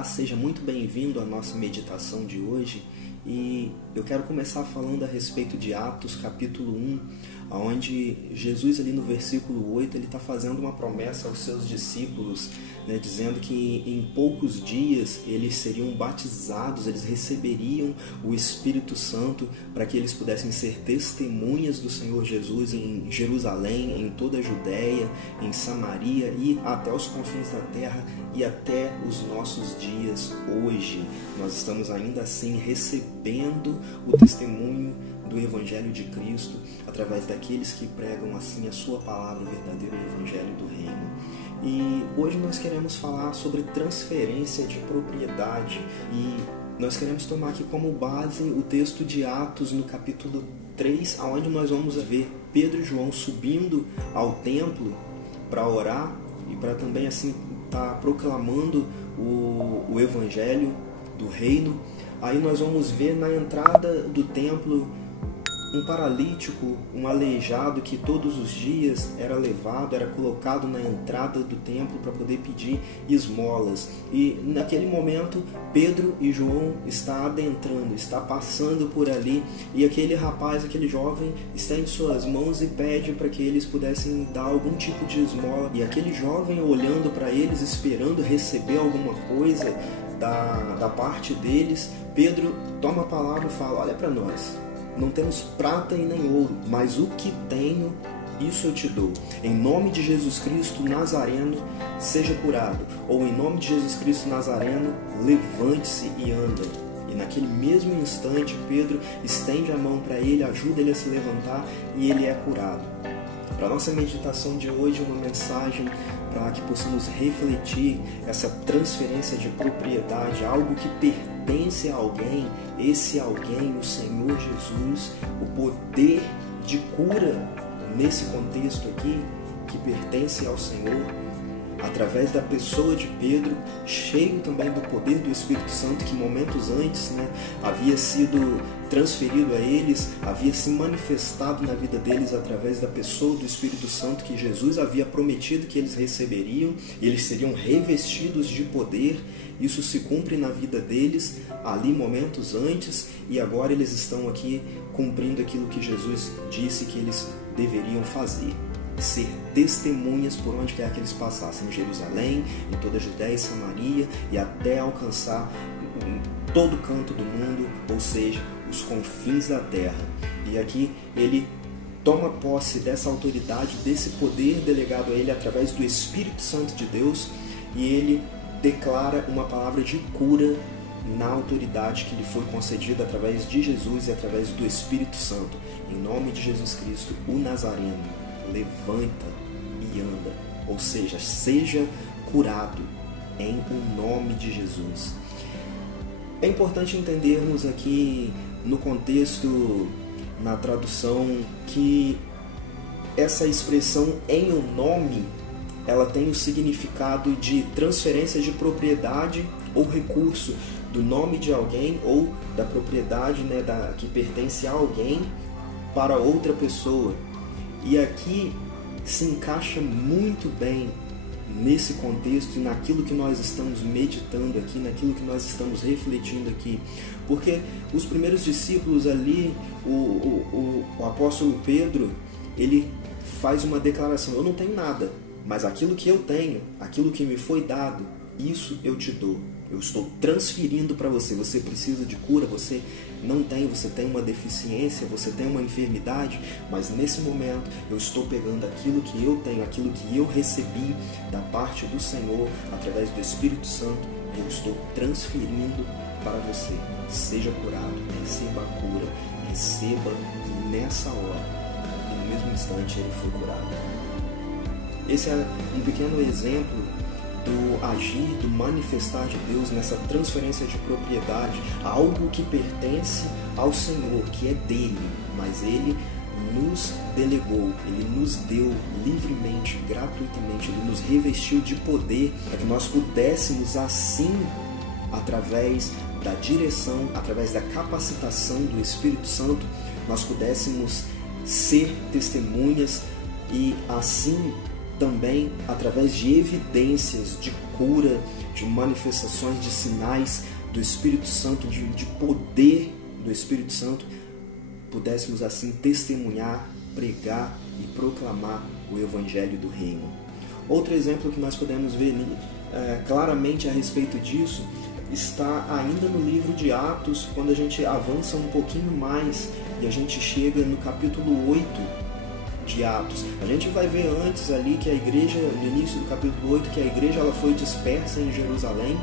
Olá, seja muito bem-vindo à nossa meditação de hoje e eu quero começar falando a respeito de Atos capítulo 1, onde Jesus ali no versículo 8 ele está fazendo uma promessa aos seus discípulos, dizendo que em poucos dias eles seriam batizados, eles receberiam o Espírito Santo para que eles pudessem ser testemunhas do Senhor Jesus em Jerusalém, em toda a Judéia, em Samaria e até os confins da terra e até os nossos dias hoje. Nós estamos ainda assim recebendo o testemunho do Evangelho de Cristo através daqueles que pregam assim a sua palavra, o verdadeiro Evangelho do Reino. E hoje nós queremos falar sobre transferência de propriedade e nós queremos tomar aqui como base o texto de Atos no capítulo 3, onde nós vamos ver Pedro e João subindo ao templo para orar e para também assim estar proclamando o Evangelho do Reino. Aí nós vamos ver na entrada do templo um paralítico, um aleijado que todos os dias era levado, era colocado na entrada do templo para poder pedir esmolas. E naquele momento Pedro e João está adentrando, está passando por ali e aquele rapaz, aquele jovem estende suas mãos e pede para que eles pudessem dar algum tipo de esmola. E aquele jovem olhando para eles, esperando receber alguma coisa da parte deles, Pedro toma a palavra e fala: olha para nós, não temos prata e nem ouro, mas o que tenho, isso eu te dou. Em nome de Jesus Cristo Nazareno, seja curado. Ou em nome de Jesus Cristo Nazareno, levante-se e anda. E naquele mesmo instante, Pedro estende a mão para ele, ajuda ele a se levantar e ele é curado. Para a nossa meditação de hoje, uma mensagem para que possamos refletir essa transferência de propriedade, algo que pertence a alguém, esse alguém, o Senhor Jesus, o poder de cura nesse contexto aqui, que pertence ao Senhor, através da pessoa de Pedro, cheio também do poder do Espírito Santo, que momentos antes havia sido transferido a eles, havia se manifestado na vida deles através da pessoa do Espírito Santo que Jesus havia prometido que eles receberiam, e eles seriam revestidos de poder. Isso se cumpre na vida deles ali momentos antes, e agora eles estão aqui cumprindo aquilo que Jesus disse que eles deveriam fazer: ser testemunhas por onde quer que eles passassem, em Jerusalém, em toda a Judéia e Samaria, e até alcançar todo canto do mundo, ou seja, os confins da terra. E aqui ele toma posse dessa autoridade, desse poder delegado a ele através do Espírito Santo de Deus, e ele declara uma palavra de cura na autoridade que lhe foi concedida através de Jesus e através do Espírito Santo. Em nome de Jesus Cristo, o Nazareno, levanta e anda, ou seja, seja curado em o nome de Jesus. É importante entendermos aqui no contexto, na tradução, que essa expressão em o nome, ela tem o significado de transferência de propriedade ou recurso do nome de alguém ou da propriedade que pertence a alguém para outra pessoa. E aqui se encaixa muito bem nesse contexto e naquilo que nós estamos meditando aqui, naquilo que nós estamos refletindo aqui. Porque os primeiros discípulos ali, o apóstolo Pedro, ele faz uma declaração: eu não tenho nada, mas aquilo que eu tenho, aquilo que me foi dado, isso eu te dou. Eu estou transferindo para você. Você precisa de cura, você não tem, você tem uma deficiência, você tem uma enfermidade, mas nesse momento eu estou pegando aquilo que eu tenho, aquilo que eu recebi da parte do Senhor, através do Espírito Santo, eu estou transferindo para você. Seja curado, receba a cura, receba nessa hora. E no mesmo instante ele foi curado. Esse é um pequeno exemplo do agir, do manifestar de Deus nessa transferência de propriedade, algo que pertence ao Senhor, que é dele, mas ele nos delegou, ele nos deu livremente, gratuitamente, ele nos revestiu de poder para que nós pudéssemos assim, através da direção, através da capacitação do Espírito Santo, nós pudéssemos ser testemunhas e assim também através de evidências de cura, de manifestações, de sinais do Espírito Santo, de poder do Espírito Santo, pudéssemos assim testemunhar, pregar e proclamar o Evangelho do Reino. Outro exemplo que nós podemos ver claramente a respeito disso está ainda no livro de Atos, quando a gente avança um pouquinho mais e a gente chega no capítulo 8 de Atos. A gente vai ver antes ali que a igreja, no início do capítulo 8, que a igreja ela foi dispersa em Jerusalém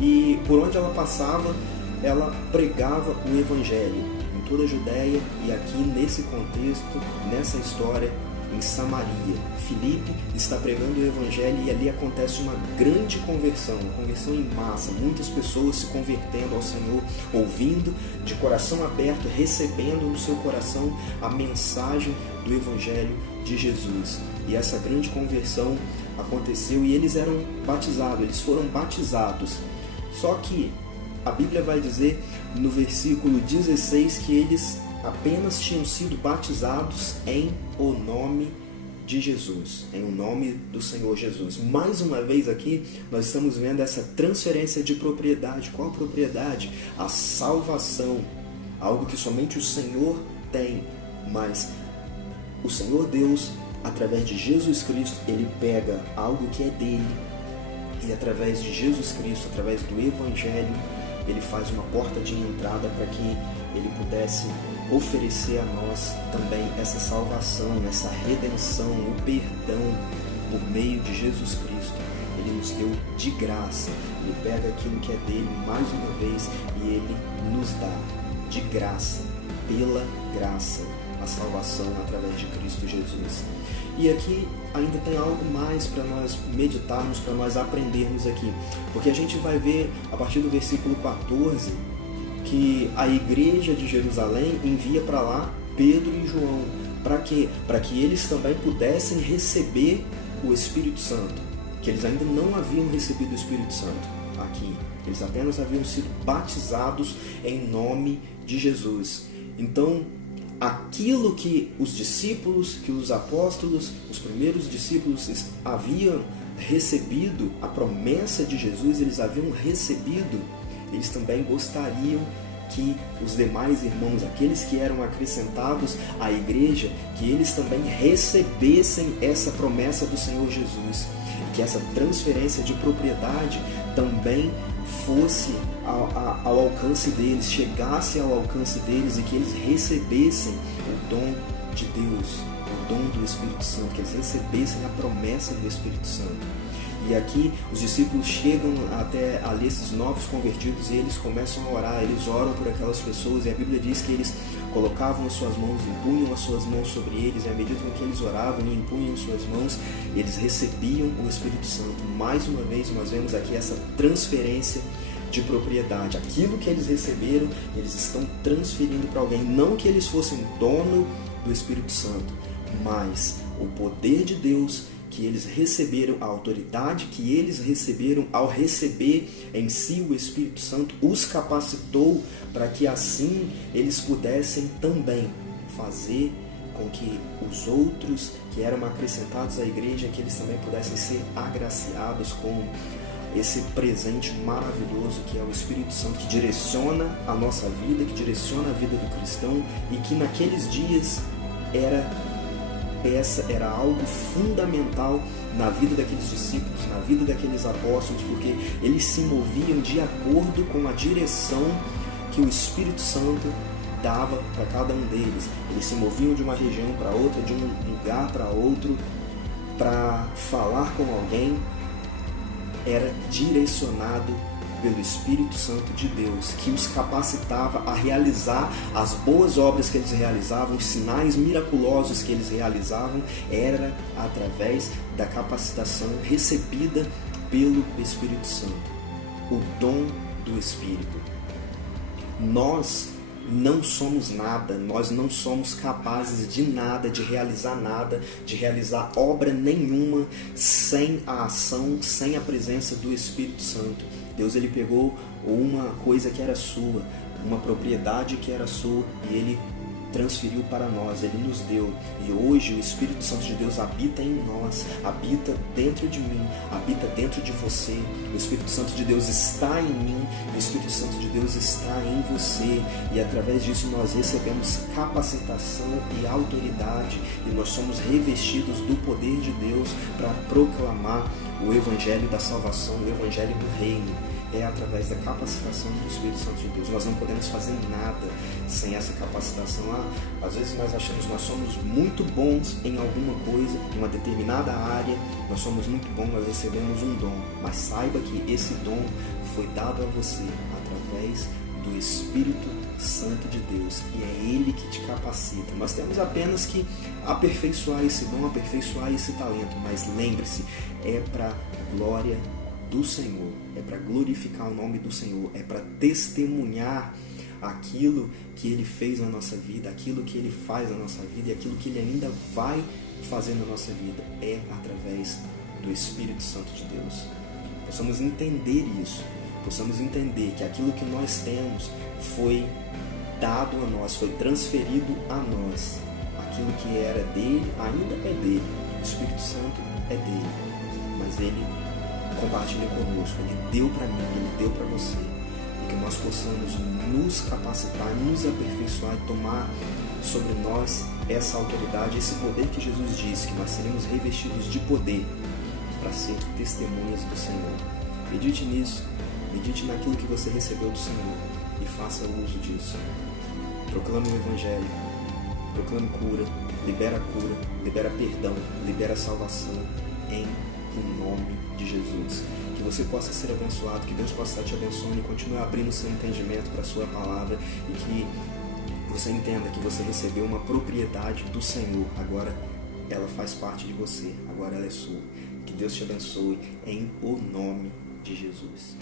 e por onde ela passava, ela pregava o Evangelho em toda a Judéia e aqui nesse contexto, nessa história, em Samaria. Filipe está pregando o Evangelho e ali acontece uma grande conversão, uma conversão em massa, muitas pessoas se convertendo ao Senhor, ouvindo de coração aberto, recebendo no seu coração a mensagem do Evangelho de Jesus. E essa grande conversão aconteceu e eles eram batizados, eles foram batizados. Só que a Bíblia vai dizer no versículo 16 que eles apenas tinham sido batizados em o nome de Jesus, em o nome do Senhor Jesus. Mais uma vez aqui, nós estamos vendo essa transferência de propriedade. Qual a propriedade? A salvação, algo que somente o Senhor tem, mas o Senhor Deus, através de Jesus Cristo, Ele pega algo que é dele e através de Jesus Cristo, através do Evangelho, Ele faz uma porta de entrada para que Ele pudesse oferecer a nós também essa salvação, essa redenção, o perdão por meio de Jesus Cristo. Ele nos deu de graça. Ele pega aquilo que é dele mais uma vez e Ele nos dá de graça, pela graça, a salvação através de Cristo Jesus. E aqui ainda tem algo mais para nós meditarmos, para nós aprendermos aqui. Porque a gente vai ver a partir do versículo 14 que a igreja de Jerusalém envia para lá Pedro e João. Para quê? Para que eles também pudessem receber o Espírito Santo. Que eles ainda não haviam recebido o Espírito Santo aqui. Eles apenas haviam sido batizados em nome de Jesus. Então, aquilo que os discípulos, que os apóstolos, os primeiros discípulos haviam recebido, a promessa de Jesus, eles haviam recebido, eles também gostariam que os demais irmãos, aqueles que eram acrescentados à igreja, que eles também recebessem essa promessa do Senhor Jesus, e que essa transferência de propriedade também fosse ao alcance deles, chegasse ao alcance deles e que eles recebessem o dom de Deus, o dom do Espírito Santo, que eles recebessem a promessa do Espírito Santo. E aqui os discípulos chegam até ali esses novos convertidos e eles começam a orar, eles oram por aquelas pessoas e a Bíblia diz que eles colocavam as suas mãos, impunham as suas mãos sobre eles e à medida que eles oravam e impunham suas mãos, eles recebiam o Espírito Santo. Mais uma vez nós vemos aqui essa transferência de propriedade. Aquilo que eles receberam, eles estão transferindo para alguém. Não que eles fossem dono do Espírito Santo, mas o poder de Deus que eles receberam, a autoridade que eles receberam ao receber em si o Espírito Santo, os capacitou para que assim eles pudessem também fazer com que os outros que eram acrescentados à igreja, que eles também pudessem ser agraciados com esse presente maravilhoso que é o Espírito Santo, que direciona a nossa vida, que direciona a vida do cristão e que naqueles dias era algo fundamental na vida daqueles discípulos, na vida daqueles apóstolos, porque eles se moviam de acordo com a direção que o Espírito Santo dava para cada um deles. Eles se moviam de uma região para outra, de um lugar para outro, para falar com alguém. Era direcionado pelo Espírito Santo de Deus, que os capacitava a realizar as boas obras que eles realizavam, os sinais miraculosos que eles realizavam, era através da capacitação recebida pelo Espírito Santo, o dom do Espírito. Nós não somos nada, nós não somos capazes de nada, de realizar obra nenhuma sem a ação, sem a presença do Espírito Santo. Deus ele pegou uma coisa que era sua, uma propriedade que era sua, e ele transferiu para nós, Ele nos deu. E hoje o Espírito Santo de Deus habita em nós, habita dentro de mim, habita dentro de você. O Espírito Santo de Deus está em mim, o Espírito Santo de Deus está em você. E através disso nós recebemos capacitação e autoridade, e nós somos revestidos do poder de Deus para proclamar o Evangelho da salvação, o Evangelho do Reino. É através da capacitação do Espírito Santo de Deus. Nós não podemos fazer nada sem essa capacitação. Às vezes nós achamos que nós somos muito bons em alguma coisa, em uma determinada área, nós somos muito bons, nós recebemos um dom. Mas saiba que esse dom foi dado a você através do Espírito Santo de Deus, e é Ele que te capacita. Nós temos apenas que aperfeiçoar esse dom, aperfeiçoar esse talento, mas lembre-se, é para glória do Senhor, é para glorificar o nome do Senhor, é para testemunhar aquilo que Ele fez na nossa vida, aquilo que Ele faz na nossa vida e aquilo que Ele ainda vai fazer na nossa vida. É através do Espírito Santo de Deus. Possamos entender isso, possamos entender que aquilo que nós temos foi dado a nós, foi transferido a nós. Aquilo que era dele ainda é dele, o Espírito Santo é dele, mas Ele compartilha conosco, Ele deu para mim, Ele deu para você, e que nós possamos nos capacitar, nos aperfeiçoar e tomar sobre nós essa autoridade, esse poder que Jesus disse, que nós seremos revestidos de poder para ser testemunhas do Senhor. Medite nisso, medite naquilo que você recebeu do Senhor e faça uso disso. Proclame o Evangelho, proclame cura, libera perdão, libera salvação em o nome de Jesus. Que você possa ser abençoado, que Deus possa estar te abençoando e continue abrindo seu entendimento para a sua palavra, e que você entenda que você recebeu uma propriedade do Senhor. Agora ela faz parte de você, agora ela é sua. Que Deus te abençoe em o nome de Jesus.